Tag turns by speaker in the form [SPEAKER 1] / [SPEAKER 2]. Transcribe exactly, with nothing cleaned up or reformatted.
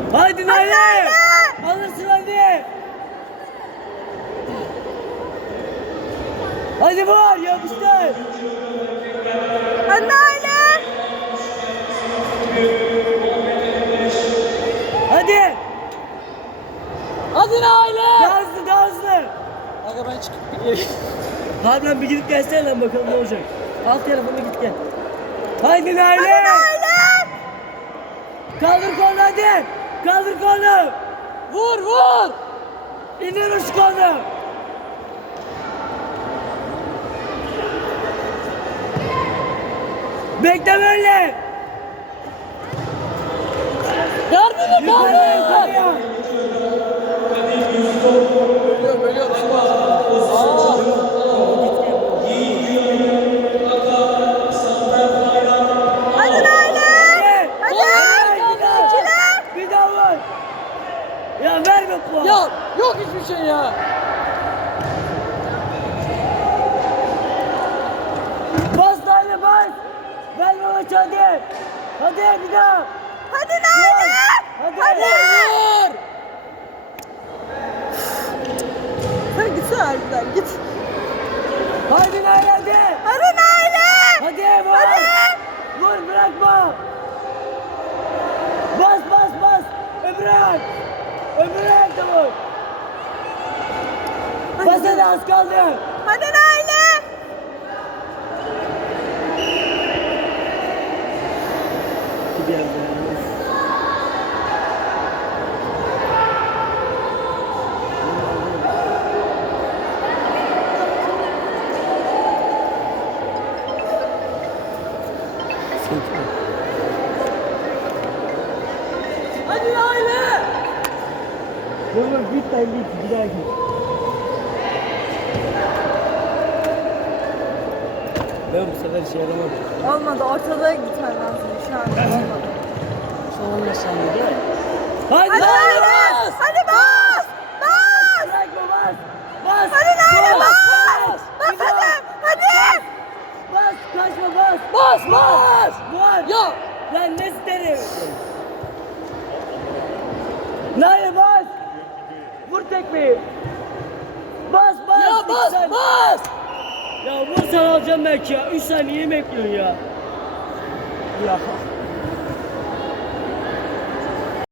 [SPEAKER 1] Haydi Naile. Alırsın hadi. Hadi var yapıştır.
[SPEAKER 2] Hadi Naile.
[SPEAKER 1] Hadi.
[SPEAKER 3] Hadi Naile.
[SPEAKER 1] Daha hızlı daha hızlı.
[SPEAKER 3] Aga ben çıkıp bir geri.
[SPEAKER 1] Harbiden bir gidip gelsene lan bakalım ne olacak. Al telefonu git gel. Haydi Naile.
[SPEAKER 2] Hadi Naile.
[SPEAKER 1] Kaldır kolunu hadi. Kaldır kolunu.
[SPEAKER 3] Vur vur.
[SPEAKER 1] İndir şu kolunu. Bekle böyle.
[SPEAKER 3] Gardını
[SPEAKER 1] Yukarıya
[SPEAKER 3] kaldır.
[SPEAKER 1] yukarıya.
[SPEAKER 3] Bölüyor bölüyor.
[SPEAKER 2] Hadi Naile.
[SPEAKER 1] Hadi.
[SPEAKER 2] Hadi.
[SPEAKER 1] Bir daha. Bir daha vur. Ya verme puan.
[SPEAKER 3] Ya yok hiçbir şey ya.
[SPEAKER 1] Bas Naile bas. Verme maçı hadi. Hadi bir daha.
[SPEAKER 2] Hadi Naile.
[SPEAKER 1] Hadi.
[SPEAKER 2] Hadi.
[SPEAKER 3] Vur.
[SPEAKER 2] Hadi gitsene harbiden git.
[SPEAKER 1] Hadi Naile hadi.
[SPEAKER 2] Hadi Naile.
[SPEAKER 1] Hadi vur.
[SPEAKER 2] Hadi.
[SPEAKER 1] Vur bırakma. Bas bas bas. Öbür ayak. Öbür ayak da vur. Bas hadi az kaldı.
[SPEAKER 2] Hadi Naile.
[SPEAKER 3] Hadi Naile.
[SPEAKER 1] Vur vur git lan git. Bir daha git. Ben bu sefer işe yaramadım.
[SPEAKER 2] Olmadı ortada gitmen lazım şu an. Olmadı.
[SPEAKER 1] Sonra sen de değil mi? Hadi
[SPEAKER 2] Hadi
[SPEAKER 1] Naile
[SPEAKER 2] Naile.
[SPEAKER 1] bas.
[SPEAKER 2] Hadi bas. Bas.
[SPEAKER 1] Bırakma bas. Bas.
[SPEAKER 2] Hadi Naile bas. Bas
[SPEAKER 1] Bir daha.
[SPEAKER 2] hadi. Hadi.
[SPEAKER 1] Bas kaçma bas.
[SPEAKER 3] Bas bas.
[SPEAKER 1] Var.
[SPEAKER 3] Ya.
[SPEAKER 1] Lan ne isterim? Naile bas. Vur tekmeyi. Bas bas.
[SPEAKER 3] Ya
[SPEAKER 1] iki
[SPEAKER 3] bas
[SPEAKER 1] saniye.
[SPEAKER 3] bas.
[SPEAKER 1] Ya vursan alacağım belki ya. Üç saniye bekliyorsun ya. Ya.